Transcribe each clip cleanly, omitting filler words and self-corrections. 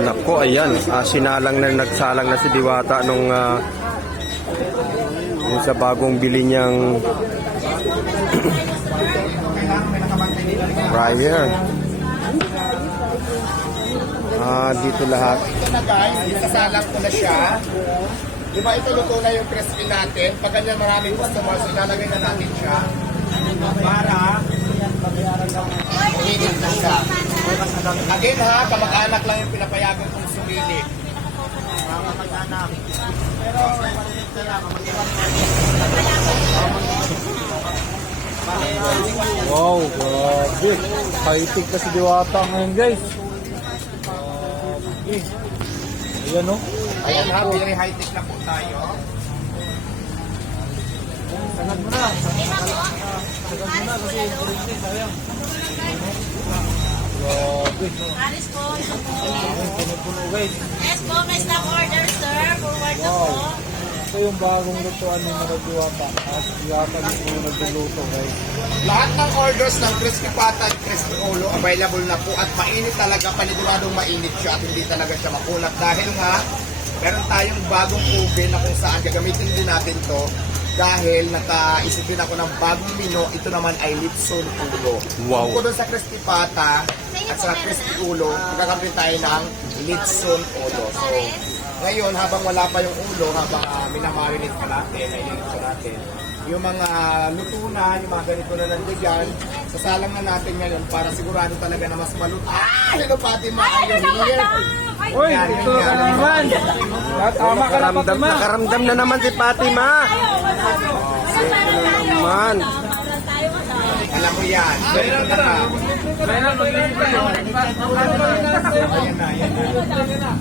Nako, ayan. Sinalang na, nagsalang na si Diwata nung yung sa bagong bili niyang fryer. Dito lahat. Ito na guys, isasalang ko na siya. Diba ito luto na yung crispy natin. Pag ganyan maraming customers, ilalagay na natin siya para uminit na siya. Again ha, kamag-anak lang yung pinapayagan kong sumili. Mga kamag-anak. Wow, grabe. High-tech na si Diwata ngayon, guys. Ayan, no? Ayan ha, very high-tech na po tayo. Sagad mo na. Sagad mo na kasi sayang. Grabe. Aris po, ito po. Puno-puno, guys. Yes po, may stock order, sir. Forward na po. Ito yung bagong lutuan ni Mara Diwata. Si Diwata dito yung nagluluto, guys. Lahat ng orders ng crispy pata at crispy ulo available na po at mainit talaga, paniguradong mainit siya at hindi talaga siya makulat dahil nga meron tayong bagong oven na kung saan gagamitin din natin to dahil nakaisip din ako ng bagong menu. Ito naman ay Litson ulo. Wow. Kung doon sa crispy pata at sa crispy ulo, gagamitin tayo ng Litson ulo. So, ngayon, habang wala pa yung ulo, habang minamarinate pa natin, nainit pa natin, yung mga luto na, yung mga ganito na nandiyan, sasalang na natin ngayon para sigurado talaga na mas maluto. Hello, Fatima! Are you here? Uy, ito ka naman. Tama ka na, Fatima. Nakaramdam na naman si Fatima. Ito na naman. Alam mo yan. Ganito na na. Ayan na, ayan na.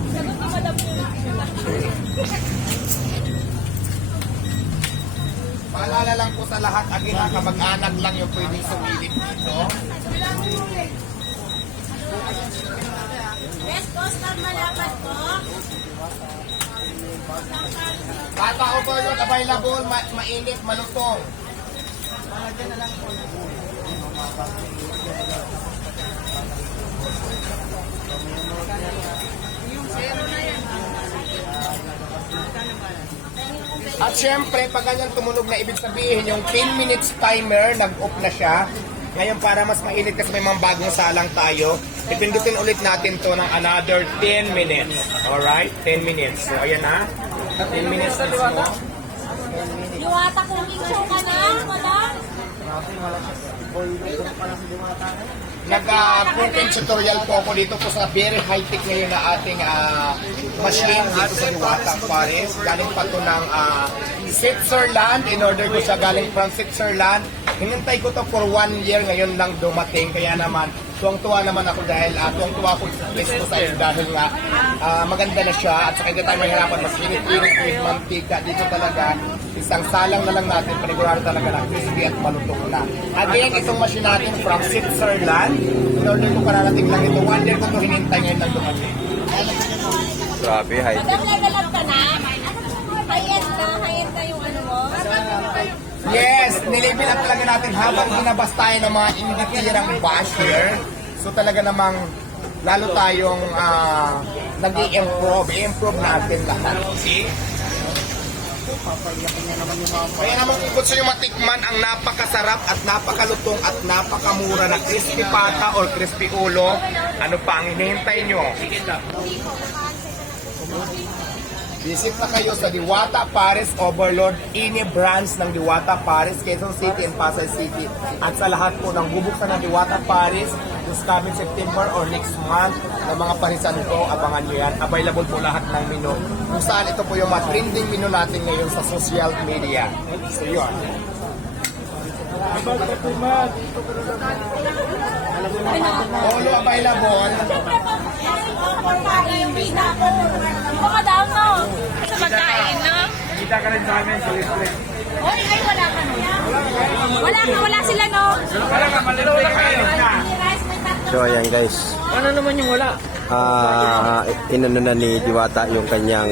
Paalala lang po sa lahat, agin ang kamag-anak lang yung pwedeng sumilip dito. Yes po, stock malapat po. Pata overload available, mainit, malutong. At syempre, pag ganyan tumunog na, ibig sabihin yung 10 minutes timer, nag-off na siya. Ngayon para mas mainit kasi may mga bagong salang tayo, ipindutin ulit natin to ng another 10 minutes. Alright? 10 minutes. So ayan na. 10 minutes mismo. Diwata kung show ka na, madam. Nag-content tutorial po ako dito po sa very high-tech ngayon na ating machine dito sa Diwata Paris. Galing pa to ng Switzerland. In order ko siya galing from Switzerland. Hinintay ko to for 1 year, ngayon lang dumating. Kaya naman, tuwang-tuwa naman ako dahil tuwang-tuwa ako ko sa iyo dahil nga maganda na siya at saka hindi tayo mahirapan mas init-init with mantika. Dito talaga, isang salang na lang natin, panigurado talaga na crispy at malutong na. Again, itong machine natin from Switzerland. In order ko pararating lang ito, 1 year ko to hinintay ngayon lang dumating. Grabe, high. Madam, level up ka na. High-end na yung ano mo. Yes, nilabel up talaga natin habang binabas tayo ng mga inditirang basher. So talaga namang lalo tayong nag-i-improve. I-improve natin lahat. See? Kaya naman kung gusto nyo matikman ang napakasarap at napakalutong at napakamura na crispy pata or crispy ulo, ano pa ang hinihintay nyo? Visit na kayo sa Diwata Paris Overload, ini branch ng Diwata Paris, Quezon City and Pasay City. At sa lahat po ng bubuksan ng Diwata Paris this coming September or next month ng mga parisan ko, abangan nyo yan. Available po lahat ng menu. Kung saan ito po yung mga trending menu natin ngayon sa social media. So yun. Olo available. Baka daw, no? Sa pagkain, no? Kita ka rin sa amin sa libre. Oy, ay, wala ka, no? Wala sila, no? Wala ka, malibre kayo. So ayan guys. Ano naman yung wala? Inano na ni Diwata yung kanyang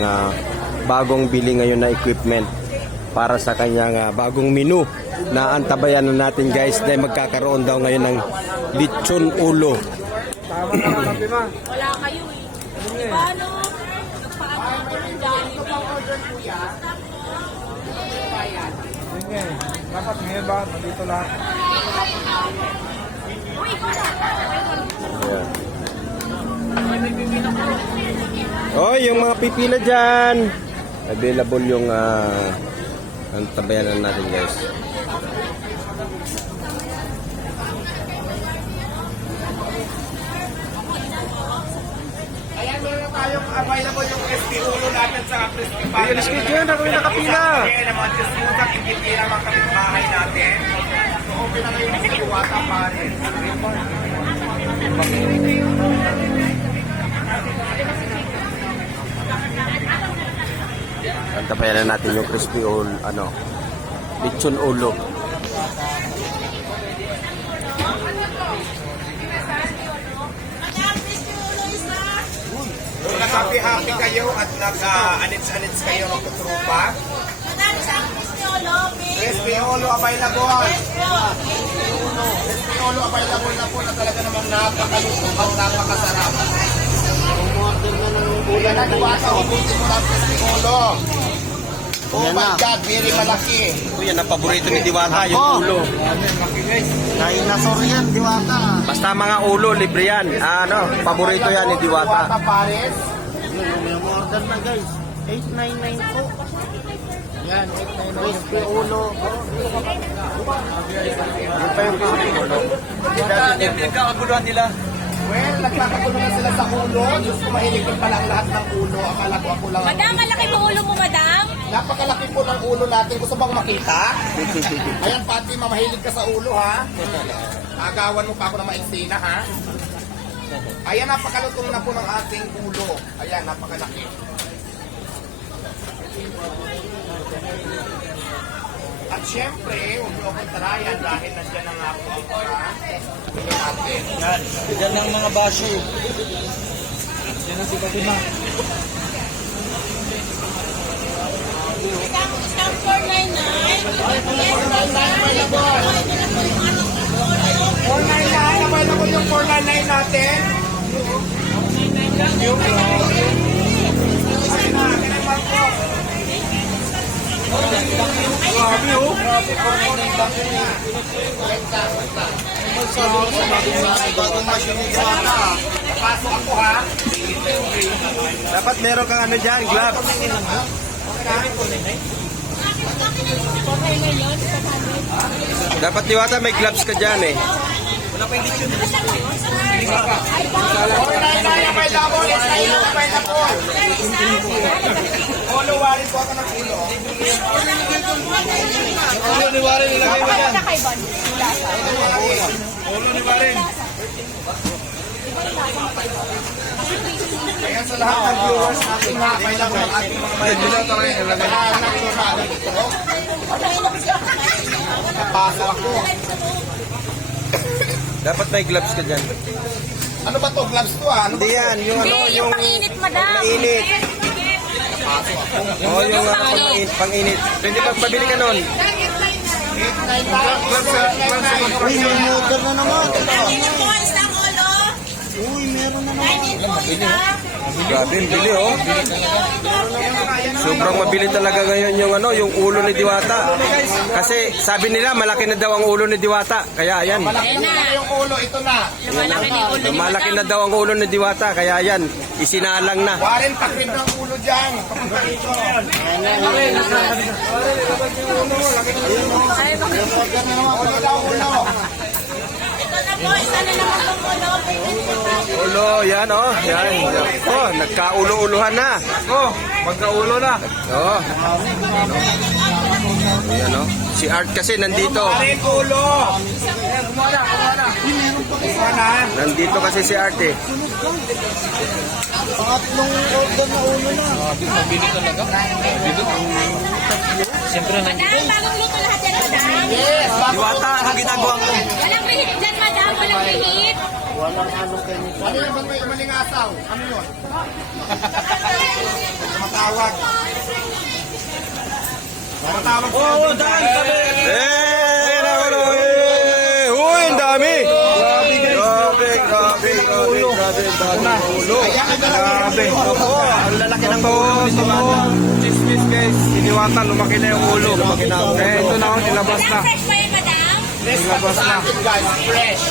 bagong bili ngayon na equipment para sa kanyang bagong menu na antabayan na natin guys dahil magkakaroon daw ngayon ng lechon ulo. Tama na lang kape ma. Wala kayo eh. Diba no? Nagpa-ano ko ng Jollibee. Sige. Dapat ngayon ba? Nandito lahat. Oh, yung mga pipila dyan. Available yung ang tabayanan natin guys. Ayan, meron tayong available yung crispy ulo natin sa crispy pie. Ayan, crispy dyan, ako yung nakapila. Ayan, ang mga crispy ulo, hindi na mga kapitbahay natin. So, okay na ngayon sa Diwata Pares. Ang tabayanan natin yung crispy ulo, lechon ulo. Kung nag-happy-happy kayo at nag-anits-anits kayo ng tutrupa, Madami sa Cristiolo, babe. crispy ulo available. Crispy ulo available na po na talaga namang napakalusog at napakasarap. Yan na, Diwata, ubusin mo ng crispy ulo. Oh my God, very malaki. Ito yan ang paborito ni Diwata, yung ulo. Dinosaur yan, Diwata. Basta mga ulo, libre yan. Paborito yan ni Diwata. Diwata Pares. May order na guys. 899 po. Yan, 899. Crispy ulo. Ano pa yung crispy ulo? Pinagkakaguluhan nila. Well, nagkakagulo na sila sa ulo. Diyos ko, mahilig ko pala ang lahat ng ulo. Akala ko ako lang. Madam, malaki po ulo mo, madam. Napakalaki po ng ulo natin. Gusto bang makita? Ayan, Pati, mahilig ka sa ulo, ha? Agawan mo pa ako ng maeksina, ha? Ayan, napakalutong na po ng ating ulo. Ayan, napakalaki. At syempre, huwag mo akong tarayan dahil nandyan na nga po ang ulo natin. Yan ang mga bashi. Yan ang si Fatima. Isang 499. 499, available yung 499 natin. Ayun na, kinaman po. Grabe oh. Grabe, 499. Bagong machine ni Diwata. Pasok ako ha. Dapat meron kang dyan, gloves. Dapat Diwata may gloves ka dyan eh. 499 available. Yes, ayun, available. Ulo, warin po ako ng ulo. Ulo ni Warren ilagay mo dyan. Kaya sa lahat ng viewers natin nga, available ang ating mga pasok ako. Dapat may gloves ka dyan. Ano ba to? Gloves to ah? Ano ba Hindi yan, yung Hindi, yung panginit, madam. Mainit. Oh, yung pang-init. Pwede pagpabili ka nun. 899? Uy, may order na naman. Po, isang ulo. Uy, meron na naman. 19 po, isa. Grabe, bili oh. Sobrang mabili talaga ngayon yung ulo ni Diwata. Kasi sabi nila malaki na daw ang ulo ni Diwata. Kaya ayan. Malaki na yung ulo, ito na. Malaki na yung ulo ni Malaki na madam. daw ang ulo ni Diwata. Kaya ayan, isinalang na. Warren, takrib ng ulo dyan. Papunta rito. Ay, bakit? Ulo daw, ulo. Ito na po, isa na naman pong ulo. Ulo, yan oh. Yan. Oh, nagkaulo-uluhan na. Oh, magkaulo na. Oh. Yan oh. Si Art kasi nandito. Warren, ulo. Kumana. Isa na. Nandito kasi si Art eh. Pangatlong order na ulo na. Madam, bagong luto lahat yan, madam. Yes, Diwata, ang ginagawa mo. Walang pihit dyan, madam. Walang pihit. Ano yung ba't may maling asaw? Ano yun? Matawag. Matawag. Oo, dahil kami. Eh! Uy, ang dami! Grabe, grabe. ulo. Ito na. Grabe. Ang lalaki ng Totoo. Chismis guys. Iniwatan, lumaki na yung ulo. Lumaki na ang ulo. Eh, ito na, nilabas na. Fresh pa yan, madam? Fresh pa to sa atin guys, fresh.